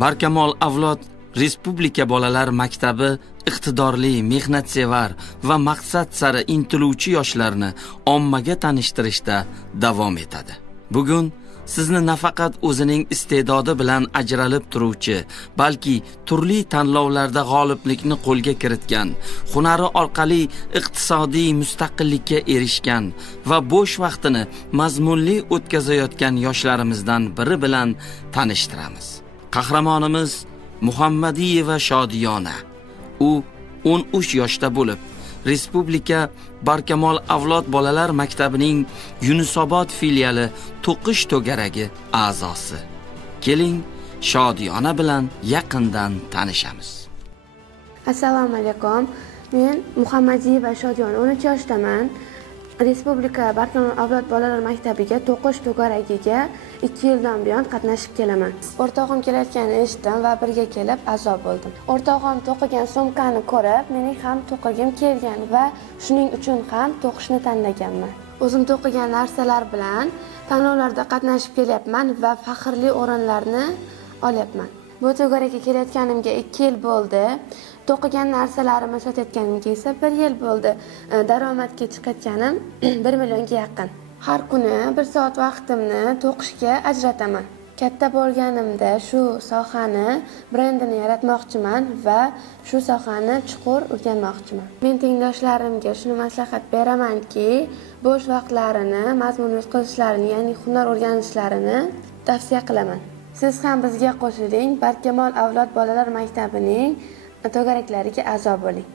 Barkamol avlod Respublika bolalar maktabi iqtidorli, mehnatsevar va maqsad sari intiluvchi yoshlarni ommaga tanishtirishda davom etadi. Bugun sizni nafaqat o'zining iste'dodi bilan ajralib turuvchi, balki turli tanlovlarda g'oliblikni qo'lga kiritgan, hunari orqali iqtisodiy mustaqillikka erishgan va bo'sh vaqtini mazmunli o'tkazayotgan yoshlarimizdan biri bilan tanishtiramiz. Qahramonimiz Muhammadiyeva Shodiyona. U 13 yoshda bo'lib, Respublika Barkamol avlod bolalar maktabining Yunusobod filiali To'qish to'garagi a'zosi. Keling, Shodiyona bilan yaqindan tanishamiz. Assalomu alaykum. Men Muhammadiyeva Shodiyona, 13 yoshdaman. Respublika Barkamol avlod bolalar maktabiga To'qish to'garagiga 2 yildan buyon qatnashib kelaman. O'rtog'im kelayotganini eshitdim va birga kelib a'zo bo'ldim. O'rtog'im to'qigan sumkani ko'rib, mening ham to'qigim kelgan va shuning uchun ham to'qishni tanlaganman. O'zim to'qigan narsalar bilan tanlovlarda qatnashib kelyapman va faxrli o'rinlarni olyapman. Bu to'garaga kelayotganimga 2 yil bo'ldi. To'qigan narsalarimni sotayotganimga esa 1 yil bo'ldi. Daromadga chiqayotganim 1 millionga yaqin. Har kuni 1 soat vaqtimni to'qishga ajrataman. Katta bo'lganimda shu sohani brendini yaratmoqchiman va shu sohani chuqur o'rganmoqchiman. Men tengdoshlarimga shuni maslahat beramanki, bo'sh vaqtlarini mazmunli o'tkazishlarini, ya'ni hunar o'rganishlarini tavsiya qilaman. Siz ham bizga qo'shiling, Barkamol avlod bolalar maktabining to'garaklariga a'zo bo'ling.